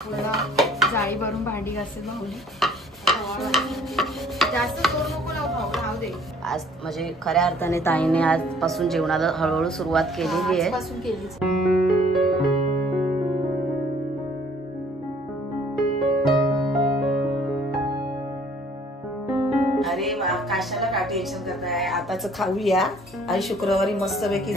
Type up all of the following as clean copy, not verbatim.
पूर्ण जाळी भरून भांडी घासते भाऊने. जास्त सोड नको लावू भाऊ, राहू दे. आज म्हणजे खऱ्या अर्थाने ताईने आजपासून जेवणाला हळूहळू सुरुवात केलेली आहे. आजपासून केलीच. अरे काशाला का टेन्शन करताय, आताच खाऊया आणि शुक्रवारी मस्तपैकी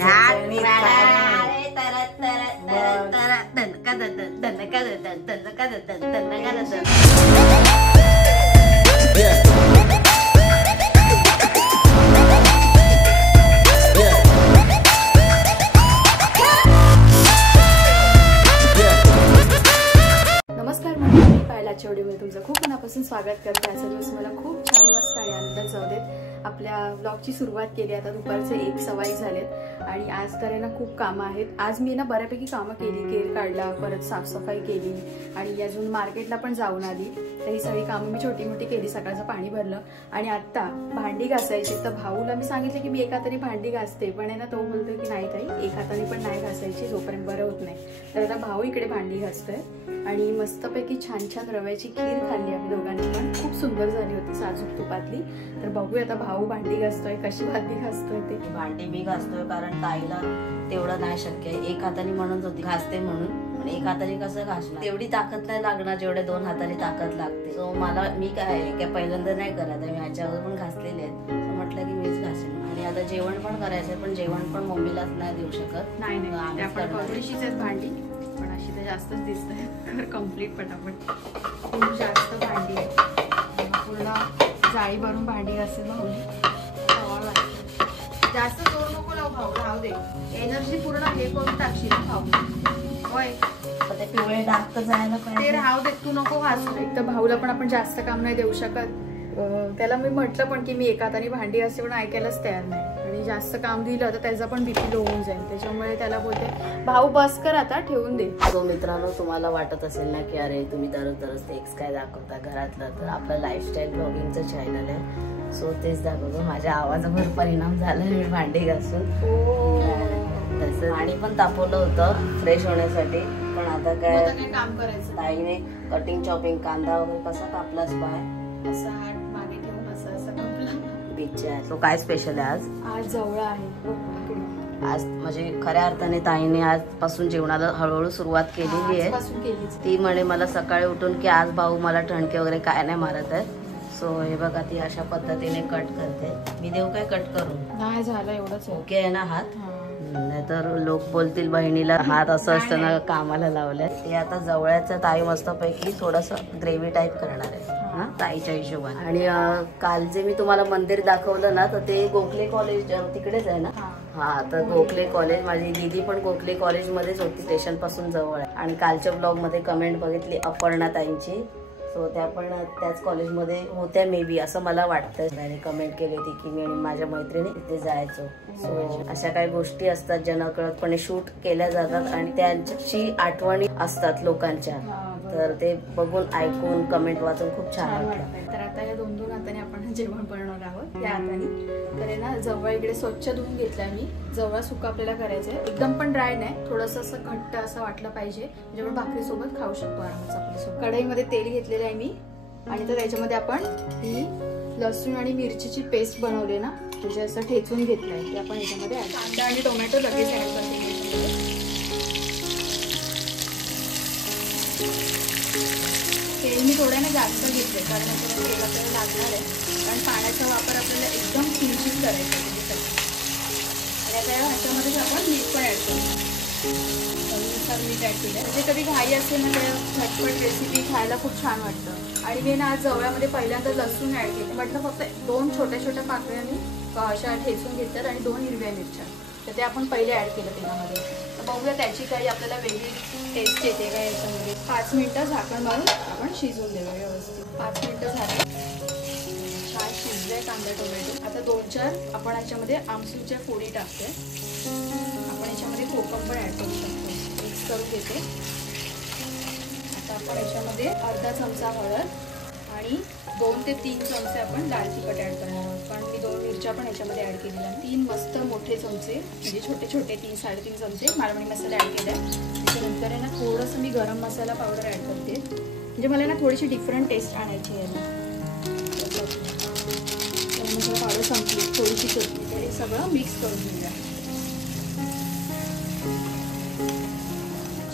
नमस्कार मंडळी, पाहिलाच्या व्हिडिओमध्ये तुमचं खूप मनापासून स्वागत करते. आजचा दिवस मला खूप छान मस्त आणि आनंदात जाऊ देत. आपल्या ब्लॉगची सुरुवात केली. आता दुपारचे 1:15 झालेत आणि आज तर ना खूप कामं आहेत. आज मी ना बऱ्यापैकी कामं केली. केर काढला, परत साफसफाई केली आणि अजून मार्केटला पण जाऊन आली. तर ही सगळी कामं मी छोटी मोठी केली. सकाळचं पाणी भरलं आणि आता भांडी घासायची. तर भाऊला मी सांगितलं की मी एका हाताने भांडी घासते, पण आहे ना तो बोलतो की नाही ताई, एक हाताने पण नाही घासायची जोपर्यंत बरं होत नाही. तर आता भाऊ इकडे भांडी घासतोय आणि मस्तपैकी छान छान रव्याची खीर खाल्ली आम्ही दोघांनी पण. खूप सुंदर झाली होती साजूक तुपातली. तर बघूया आता भाऊ भांडी घासतोय, कशी भांडी घासतोय ते. भांडी मी घासतोय कारण ताईला तेवढं नाही शक्य. एक हाताने म्हणत होती घासते म्हणून, पण एक हाताने कसं घासणार, तेवढी ताकद नाही लागणार जेवढे दोन हाताने ताकद लागते. सो मी काय पहिल्यांदा नाही करत आहे, मी ह्याच्यावर पण घासलेले आहेत. सो म्हटलं की मीच घासेन. आणि आता जेवण पण करायचंय, पण जेवण पण मम्मीलाच नाही देऊ शकत. नाही आपण थोडीशीच आहेत भांडी, पण अशी तर जास्तच दिसत आहे. कम्प्लीट पटापट. खूप जास्त भांडी आहे. पूर्ण जाळी भरून भांडी घासते भाऊने. जास्त जोर नको लावू भाऊ, राहू दे. एनर्जी पूर्ण हे करून टाकशील ना भाऊ. होय, ते पिवळे डाग तर जायला पाहिजे. ते राहू दे, तू नको घासू. एक तर भाऊला पण आपण जास्त काम नाही देऊ शकत. त्याला मी म्हटलं पण की मी एका हाताने भांडी घासते, पण ऐकायलाच तयार नाही. आणि जास्त काम दिलं तर त्याचा पण बीपी लो होऊन जाईल. त्याच्यामुळे त्याला बोलते भाऊ बस कर आता, ठेवून दे. सो मित्रांनो, तुम्हाला वाटत असेल ना की अरे तुम्ही दररोज तेच काय दाखवता घरातलं, तर आपलं लाईफस्टाईल ब्लॉगिंगचं चॅनल आहे. सो तेच दाखवतो. माझ्या आवाजावर परिणाम झाला मी भांडी घासून. तसं पाणी पण तापवलं होतं फ्रेश होण्यासाठी, पण आता काय काम करायचं. ताईने कटिंग चॉपिंग कांदा वगैरे कसा कापलाच पाय, असा हात मागे ठेवून असं कापला. बीचच्या. सो काय स्पेशल आहे आज? आज जवळ आहे. आज म्हणजे खऱ्या अर्थाने ताईने आजपासून जेवणाला हळूहळू सुरुवात केलेली आहे. ती म्हणे मला सकाळी उठून की आज भाऊ मला ठणके वगैरे काय नाही मारत आहे. सो हे बघा, ती अशा पद्धतीने कट करते. मी देऊ काय कट करून? नाही झालं एवढंच. ओके आहे ना हात? नाहीतर लोक बोलतील बहिणीला हात असं असताना कामाला लावलंय. ते आता जवळच्या ताई मस्तपैकी थोडस ग्रेव्ही टाईप करणार आहे ना ताईच्या हिशोबाने. आणि काल जे मी तुम्हाला मंदिर दाखवलं ना, तर ते गोखले कॉलेज तिकडेच आहे ना. हा, तर गोखले कॉलेज, माझी दीदी पण गोखले कॉलेजमध्येच होती, स्टेशन पासून जवळ आहे. आणि कालच्या ब्लॉग मध्ये कमेंट बघितली अपर्णा ताईंची. सो त्या पण त्याच कॉलेजमध्ये होत्या मे बी, असं मला वाटतं. त्याने कमेंट केली होती की मी आणि माझ्या मैत्रिणी तिथे जायचो. सो अशा काही गोष्टी असतात ज्या नकळतपणे शूट केल्या जातात आणि त्यांची आठवणी असतात लोकांच्या. तर ते बघून ऐकून कमेंट वाचून खूप छान वाटलं. तर आता या दोन हाताने आपण जेवण बनवणार आहोत. या हाताने तर ना जवळ इकडे स्वच्छ धुवून घेतलाय मी. जवळ सुका आपल्याला करायचंय, एकदम पण ड्राय नाही, थोडस असं घट्ट असं वाटलं पाहिजे, म्हणजे आपण भाकरी सोबत खाऊ शकतो आरामात. आपल्यासोबत कढईमध्ये तेल घेतलेलं आहे मी आणि तर त्याच्यामध्ये आपण ही लसूण आणि मिरचीची पेस्ट बनवली ना, म्हणजे असं ठेचून घेतलंय ते आपण याच्यामध्ये कांदा आणि टोमॅटो लगेच ऍड करते. तेल मी थोड्याने जास्त घेतले कारण तेल आपल्याला लागणार आहे, कारण पाण्याचा वापर आपल्याला एकदम किंचित करायचा आहे. आणि आता ह्याच्यामध्येच आपण मीठ पण ऍड करू. मीठ ऍड केलं म्हणजे कधी घाई असेल ना, त्या झटपट रेसिपी खायला खूप छान वाटतं. आणि मी ना आज जवळमध्ये पहिल्यांदा लसूण ऍड केलं. म्हटलं फक्त 2 छोट्या छोट्या पाकळ्या मी अशा ठेचून घेतल्यात आणि 2 हिरव्या मिरच्या, तर ते आपण पहिले ऍड केलं तेलामध्ये. तर बघूया त्याची काही आपल्याला वेगळी टेस्ट येते का याच्यामध्ये. 5 मिनिटं झाकण मारून आपण शिजवून देऊया व्यवस्थित. 5 मिनिटं झाली, छान शिजलंय कांदा टोमॅटो. आता 2-4 आपण याच्यामध्ये आमसूरच्या फोडी टाकतोय. आपण याच्यामध्ये कोकम पण ऍड करू शकतो. मिक्स करून घेते. आता आपण याच्यामध्ये अर्धा चमचा हळद, आणि 2 ते 3 चमचे आपण लाल तिखट ॲड करणार आहोत, कारण मी 2 मिरच्या पण ह्याच्यामध्ये ॲड केलेल्या. 3 मस्त मोठे चमचे म्हणजे छोटे छोटे 3-3.5 चमचे मालवणी मसाला ॲड केला आहे. त्याच्यानंतर आहे ना थोडंसं मी गरम मसाला पावडर ॲड करते, म्हणजे मला ना थोडीशी डिफरंट टेस्ट आणायची आहे ना. गरम मसाला पावडर संपली, थोडीशी चटणी, तर हे सगळं मिक्स करून घेऊया.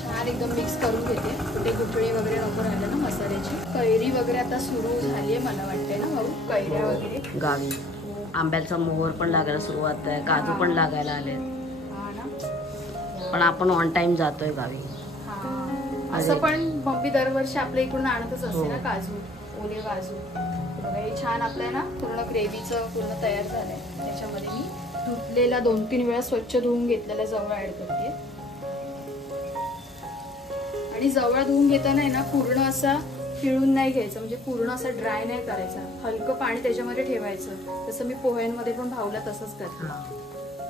छान एकदम मिक्स करून घेते, कुठे गुठळी वगैरे नको राहिलं ना मसाल्याची. कैरी वगैरे आता सुरू झाली आहे मला वाटतंय ना भाऊ, कैऱ्या वगैरे गावी आंब्याचा मोहर पण लागायला सुरुवात आहे, काजू पण लागायला आले. हा ना, पण आपण ऑन टाइम जातोय गावी. हा असं पण मम्मी दरवर्षी आपल्या इकडून आणतच असते ना काजू, ओले काजू. बघा हे छान आपलं ना पूर्ण ग्रेव्हीचं पूर्ण तयार झालंय. त्याच्यामध्ये मी धुतलेला 2-3 वेळा स्वच्छ धुवून घेतलेला जवळ ऍड करते. आणि जवळ धुवून घेताना आहे ना पूर्ण असा पिळून नाही घ्यायचं, म्हणजे पूर्ण असं ड्राय नाही करायचा, हलकं पाणी त्याच्यामध्ये ठेवायचं. जसं मी पोह्यांमध्ये पण भावला तसंच करते,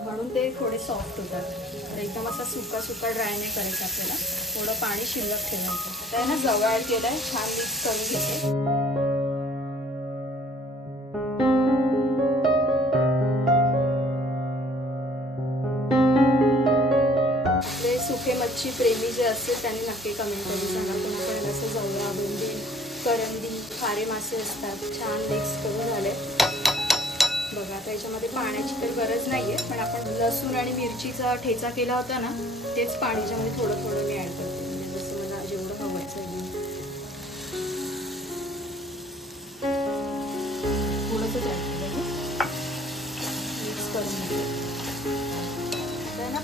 म्हणून ते थोडे सॉफ्ट होतात. तर एकदम असा सुका सुका ड्राय नाही करायचा आपल्याला, थोडं पाणी शिल्लक ठेवायचं. आता आहे ना जवळ ऍड केलंय, छान मिक्स करून घेते. सुके मच्छी प्रेमी जे असतील त्यांनी नक्की कमेंट करून सांगा, कोणाकडे असं जवळा, बोंबील, करंदी, खारे मासे असतात. छान मिक्स करून झाले बघा. आता याच्यामध्ये पाण्याची तर गरज नाही आहे, पण आपण लसूण आणि मिरचीचा ठेचा केला होता ना, तेच पाण्याच्यामध्ये थोडं थोडं मी ॲड करते, म्हणजे जसं मला जेवढं हवंयचं थोडंसंच ॲड केलं, मिक्स करून घेते.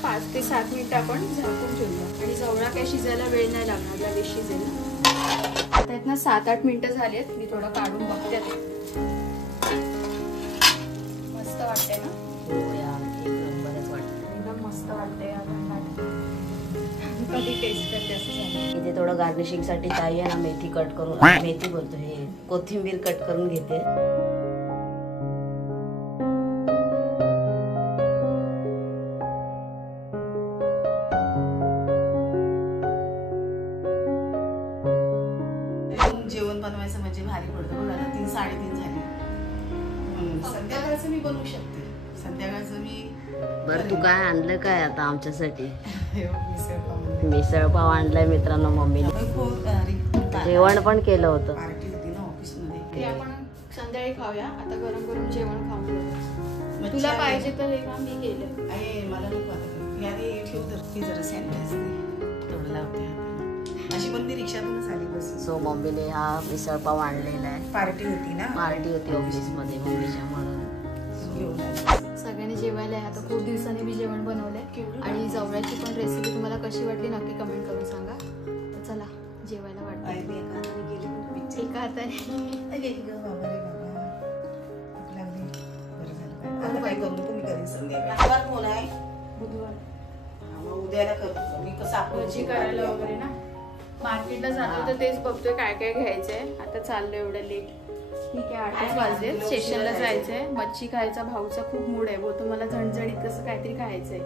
5 ते 7 मिनिटं आपण झाकून ठेवूया. आणि जवळा काही शिजायला वेळ नाही लागणार, लगेच शिजेल. आता आहेत ना 7-8 मिनिटं झाली आहेत, मी थोडं काढून बघते. मस्त वाटतंय ना, एकदम मस्त वाटतंय. कधी टेस्ट करते असं झालं. इथे थोडं गार्निशिंग साठी ताई आहे ना मेथी कट करून, मेथी बोलतो हे कोथिंबीर कट करून घेते. जेवण बनवायचं म्हणजे भारी पडतं बघा. 3-3:30 झाली. संध्याकाळचं मी बनवू शकते, संध्याकाळचं मी. बरं तू काय आणलं काय आता आमच्यासाठी? मिसळ मिसळपाव आणलाय मित्रांनो मम्मीने. जेवण पण केलं होतं. पार्टी होती ना ऑफिसमध्ये, ते आपण संध्याकाळी खाऊया. आता गरम गरम जेवण खाऊन घेऊया. तुला पाहिजे तर हे का मी केलं आहे, मला नको आता. यादी ठेवू तर ती जरा सॅनिटाईज तेवढं लावते. अशी पण मी रिक्षातूनच आली बस. सो मम्मीने हा मिसळपाव आणलेला आहे. पार्टी होती ना, पार्टी होती ऑफिस मध्ये मम्मीच्या, म्हणून सगळ्यांनी जेवायला. आता खूप दिवसांनी मी जेवण बनवलंय. आणि जवळची पण रेसिपी तुम्हाला कशी वाटली नक्की कमेंट करून सांगा. तर चला जेवायला वाटतं. एका हाताने उद्याला करतो मी. कसं भजी करायला वगैरे ना मार्केटला जातो तर तेच बघतोय काय काय घ्यायचंय. आता चाललं एवढं लेट. ठीक आहे 8च वाजले, स्टेशनला जायचंय. मच्छी खायचा भाऊचा खूप मूड आहे, बोलतो मला झणझणीत कसं काहीतरी खायचंय.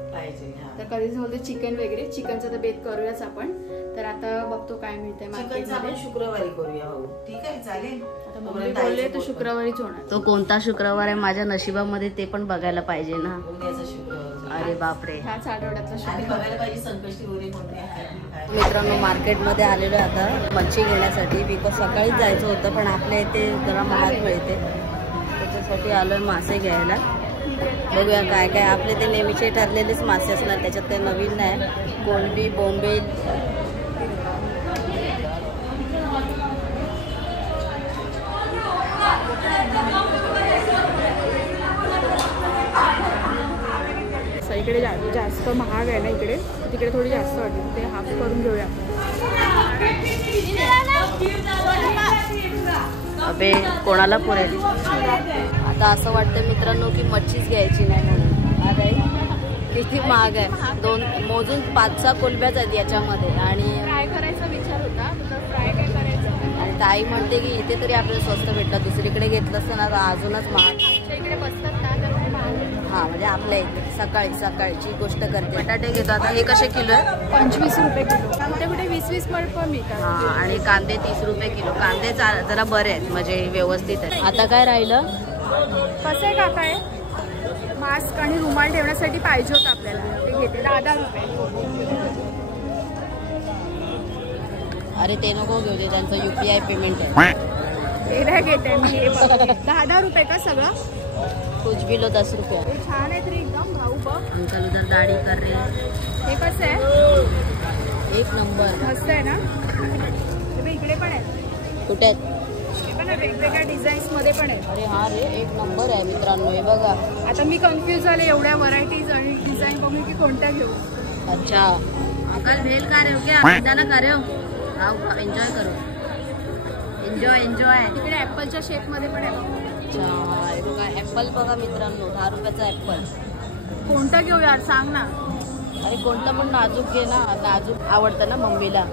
तर कधीच बोलतो चिकन वगैरे. चिकनचा तर बेत करूयाच आपण. तर आता बघतो काय मिळतंय मार्केटमध्ये. शुक्रवारी करूया. ठीक आहे चालेल. आता मम्मी बोलले तर शुक्रवारीच होणार. तो कोणता शुक्रवार आहे माझ्या नशिबामध्ये ते पण बघायला पाहिजे ना. उद्याचा शुक्रवार. अरे बापरे, ह्याच आठवड्यातला शुक्रवार बघायला पाहिजे. संकष्टी वगैरे कोणते आहे. मित्रांनो मार्केटमध्ये आलेलो आहे आता मच्छी घेण्यासाठी. बिकॉज सकाळीच जायचं होतं, पण आपल्या इथे जरा महाग मिळते, त्याच्यासाठी आलोय मासे घ्यायला. बघूया काय काय. आपले ते नेहमीचे ठरलेलेच मासे असणार, त्याच्यात काही नवीन नाही. कोलंबी, बोंबील. इकडे जास्त महाग आहे ना इकडे, तिकडे थोडी जास्त वाटते. ते हाफ करून घेऊया. अबे कोणाला पुरेल. आता असं वाटतं मित्रांनो की मच्छीच घ्यायची नाही म्हणून. अरे किती महाग आहे. 2 मोजून 5-6 कोलंब्याच आहेत याच्यामध्ये. आणि फ्राय करायचा विचार होता, तर फ्राय काय करायचं. आणि ताई म्हणते की इथे तरी आपल्याला स्वस्त भेटतात, दुसरीकडे घेतलं असतं ना तर अजूनच महाग. इकडे बसतात ना तर महाग. हां म्हणजे आपल्या इथे सकाळची गोष्ट करते. बटाटे घेतो आता. हे कसे किलो आहे? 25 रुपये किलो. कुठे कुठे 20-20 पण मिळतात. हा, आणि कांदे 30 रुपये किलो. कांदे जरा बरे आहेत, म्हणजे व्यवस्थित आहेत. आता काय राहिलं? कसं आहे काका आहे? मास्क आणि रुमाल ठेवण्यासाठी पाहिजे होतं आपल्याला, ते घेते 10 रुपये. अरे ते नको घेऊ दे, त्यांचं UPI पेमेंट आहे. ते नाही घेते मी. 10 रुपये का सगळं? कुछ भी लो 10 रुपये. हे छान आहे तरी एकदम. भाऊ बघ, अंकल उधर दाढी कर रहे हैं. हे कसं आहे? एक नंबर. मस्त आहे ना? हे बघ, इकडे पण आहे. कुठे आहेत? हे पण आहे, वेगवेगळ्या डिझाईन्स मध्ये पण आहे. अरे हा रे, एक नंबर आहे मित्रांनो. हे बघा. आता मी कन्फ्यूज झाले एवढ्या व्हरायटीज आणि डिझाईन बघून की कोणत्या घेऊ. अच्छा, अंकल भेल खा रहे हो क्या? मैदाना खा रहे हो? आओ एन्जॉय करो. एन्जॉय. तिकडे ऍपलच्या शेप मध्ये पण आहे. अच्छा, हे बघा ऍपल बघा मित्रांनो, 10 रुपयाचा ऍपल. कोणता घेऊ यार, सांग ना. अरे कोणतं पण नाजूक घे ना, नाजूक आवडतं ना मम्मीला.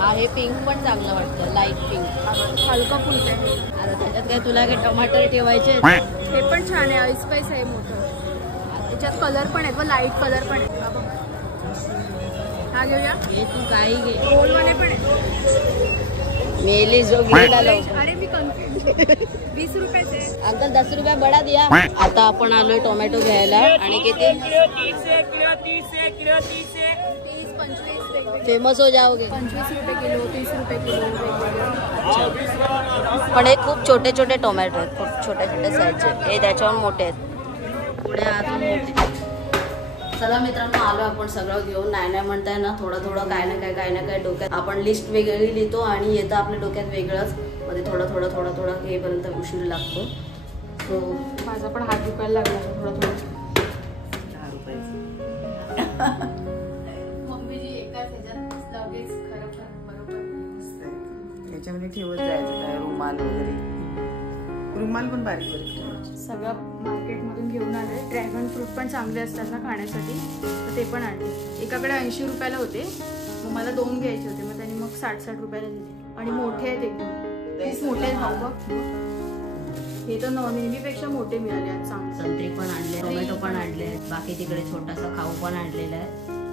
हा, हे पिंक पण चांगलं वाटतं, लाईट पिंक. हलका फुलका आहे. आता त्याच्यात काय तुला काय टमाटर ठेवायचे? हे पण छान आहे, आईस्पाईस आहे मोठं. त्याच्यात कलर पण आहेत, लाईट कलर पण आहे. हा घेऊया. हे तू काही घे. गोल मध्ये पण आहे. मेली जो गेला लो. अरे मी कन्फ्युज. 20 रुपयाचे. अंकल 10 रुपये बडा दिया. आता आपण आलोय टोमॅटो घ्यायला. आणि किती? 30-25 फेमस हो जाओगे. 25 रुपये किलो, 30 रुपये किलो वेगवेगळे. पण हे खूप छोटे छोटे टोमॅटो आहेत, खूप छोट्या साईजचे. हे त्याच्यावर मोठे आहेत, पुढे अजून मोठे. चला मित्रांनो, आलो आपण सगळं घेऊन. नाही म्हणताय ना, थोडं काय ना काय डोक्यात आपण लिस्ट वेगळी लिहितो आणि येतं आपल्या डोक्यात वेगळंच. मध्ये थोडं घेईपर्यंत उशीर लागतो. सो माझा पण हात दुखायला लागला थोडं. 10 रुपयाचं. मम्मीजी एकाच ह्याच्यात लगेच खरं बरोबर. याच्यामध्ये ठेवत जायचं काय, रुमाल वगैरे. रुमाल पण बारीक ठेवायचे. सगळं मार्केटमधून घेऊन आले. ड्रॅगन फ्रूट पण चांगले असतात ना खाण्यासाठी, तर ते पण आणले. एकाकडे 80 रुपयाला होते, मग मला 2 घ्यायचे होते. मग त्यांनी मग 60-60 रुपयाला दिले. आणि मोठे आहेत एकदम, खूप मोठे आहेत. भाऊ बघ, हे तर नेहमीपेक्षा मोठे मिळाले आज. चांगले. संत्री पण आणले, टोमॅटो पण आणले. बाकी तिकडे छोटासा खाऊ पण आणलेला आहे.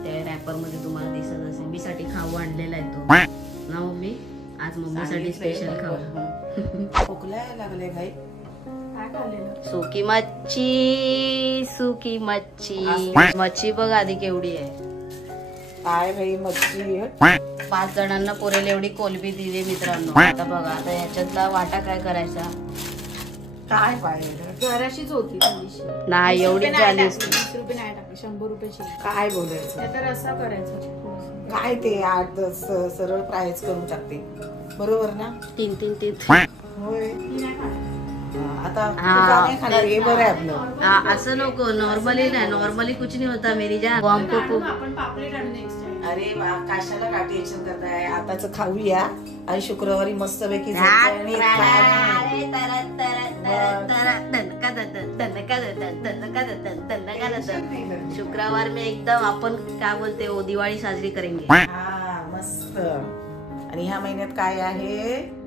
त्या रॅपर मध्ये तुम्हाला दिसत असेल. मी साठी खाऊ आणलेला आहे तो ना मम्मी. आज मम्मीसाठी स्पेशल खाऊ. खोकला लागले भाई. काय खाल्लेलं? सुकी मच्छी. मच्छी बघ आधी केवढी आहे. काय भाई मच्छी. 5 जणांना पुरेल एवढी कोलबी दिली मित्रांनो. आता बघा, आता याच्यातला वाटा काय करायचा? काय पाहिजे घराशीच होती थोडीशी. नाही एवढी झाली. 20 रुपये नाही टाकले, 100 रुपयाची. काय बोलायचं? तर असा करायचा. काय ते 8-10 सरळ प्राईस करून टाकते, बरोबर ना? 3 होय. मी नाही खात. आता नाही खाणार, हे बरं आहे आपलं. असं नको. नॉर्मली नाही, नॉर्मली कुछ नहीं होता मेरी जान. आपण पापलेट आणू नेक्स्ट टाइम. अरे काशाला का टेन्शन करताय? आताच खाऊया आणि शुक्रवारी मस्तपैकी शुक्रवार में एकदम आपण काय बोलते हो, दिवाळी साजरी करेंगे. हा मस्त. आणि ह्या महिन्यात काय आहे?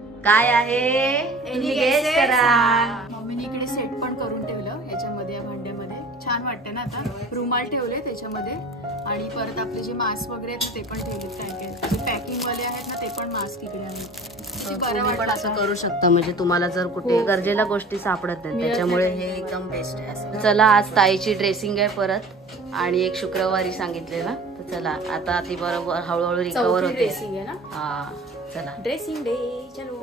तुम्ही गेस करा. मम्मीने इकडे सेट पण करून ठेवलं याच्यामध्ये, या भांड्यामध्ये. छान वाटतं ना. आता रुमाल ठेवले त्याच्यामध्ये, आणि परत आपले जे मास्क वगैरे आहेत ते पण ठेवले. पॅकिंग वाले आहेत ना, ते पण मास्क इकडे आहेत. तुम्ही पण असं करू शकता, म्हणजे तुम्हाला जर कुठे गरजेला गोष्टी सापडत नाहीत, त्याच्यामुळे हे एकदम बेस्ट आहे. चला, आज ताईची ड्रेसिंग आहे परत, आणि एक शुक्रवारी सांगितले ना, तर चला आता ती बरोबर हळूहळू रिकवर होते. ड्रेसिंग आहे ना. हा चला, ड्रेसिंग डे. चलो.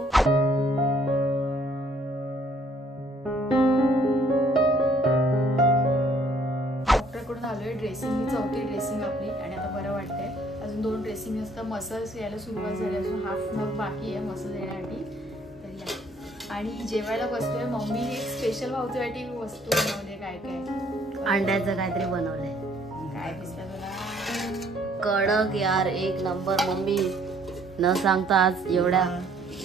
डॉक्टरकडून आलोय. ड्रेसिंग ही 4थी ड्रेसिंग आपली, आणि आता बरं वाटतंय. अजून 2 ड्रेसिंग असतं. मसल्स यायला सुरुवात झाली, अजून हाफ नग बाकी आहे मसल येण्यासाठी. तर या, आणि जेवायला बसतोय. मम्मी एक स्पेशल भाऊसाठी वस्तू बनवली. काय अंड्याचं काहीतरी बनवलंय. काय दिसलं तुला? कडक यार, एक नंबर. मम्मी न सांगता आज एवढ्या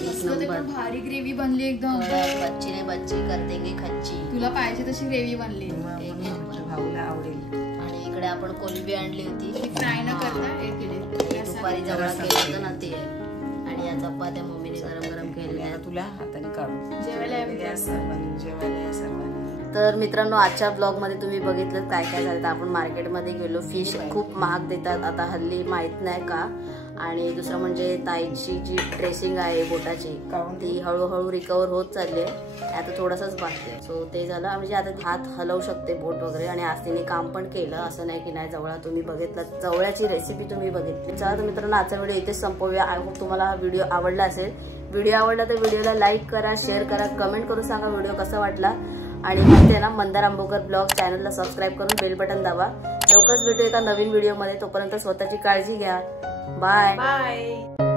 एक नंबर भारी ग्रेव्ही बनली एकदम. बच्ची ने बच्ची कर देंगे खच्ची. तुला पाहिजे तशी ग्रेव्ही बनली. भाऊला आवडेल. आणि इकडे आपण कोलंबी आणली होती, फ्राय न करता हे केले. दुपारी जवळ केलं होतं ना ते. आणि आणि या चपात्या मम्मीने गरम गरम केलेल्या आहेत. तुला हाताने काढू जेवायला या सर्वांनी जेवायला या सर्वांनी. तर मित्रांनो, आजच्या ब्लॉगमध्ये तुम्ही बघितलं काय काय झालं. आपण मार्केटमध्ये गेलो, फिश खूप महाग देतात आता हल्ली, माहीत नाही का. आणि दुसरं म्हणजे ताईची जी ड्रेसिंग आहे बोटाची ती हळूहळू रिकवर होत चालली आहे. आता थोडंसंच बाकी आहे. सो ते झालं. म्हणजे आता हात हलवू शकते बोट वगैरे. आणि आज तिने काम पण केलं, असं नाही की नाही. जवळा तुम्ही बघितलं, जवळ्याची रेसिपी तुम्ही बघितली. चला तर मित्रांनो, आजचा व्हिडिओ इथेच संपवूया. आय होप तुम्हाला हा व्हिडिओ आवडला असेल. व्हिडिओ आवडला तर व्हिडिओला लाईक करा, शेअर करा, कमेंट करून सांगा व्हिडिओ कसा वाटला. आणि म्हणते ना, मंदार आंबोकर ब्लॉग चॅनलला सबस्क्राईब करून बेल बटन दाबा. लवकरच भेटू एका नवीन व्हिडिओमध्ये. तोपर्यंत स्वतःची काळजी घ्या. Bye bye.